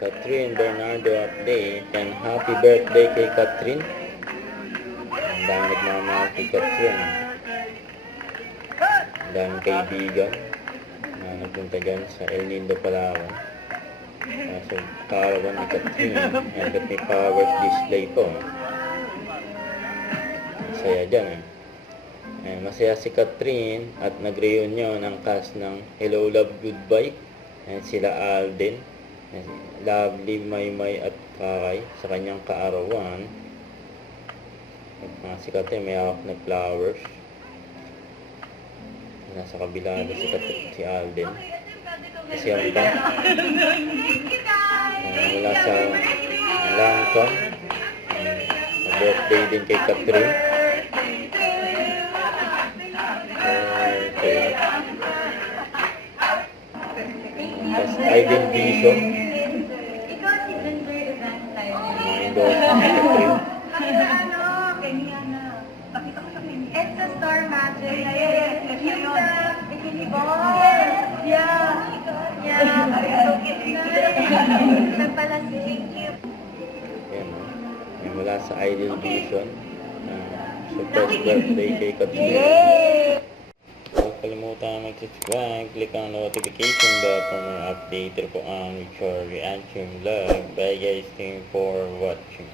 Catherine Bernardo update. And happy birthday kay Catherine. Ang dami nagmamahal kay Catherine. Ang daming kaibigan na nagpunta dyan sa El Nido, Palawan. So, karawan ni Catherine. And that may powers display po. Masaya dyan eh. Masaya si Catherine at nag-reunion ang cast ng Hello Love Goodbye. And sila Alden, Lovely, Maymay at Kakay sa kanyang kaarawan. Si Catherine may hawak na flowers. Nasa kabila na si Alden. Kasi ang ba? Mula sa Langton. Birthday din kay Catherine. Okay. Tapos Aiden Bison. Mga endorsement ni Catherine. It's a star magic. Bikini ball. Yeah. Pala si Jinky. Yan, no? May mula sa Idol Vision. Surprise birthday kay Catherine. Huwag kalimutan mag-subscribe. Click ang notification bell for more update po ang with your reaction vlog. Bye guys. Thank you for watching.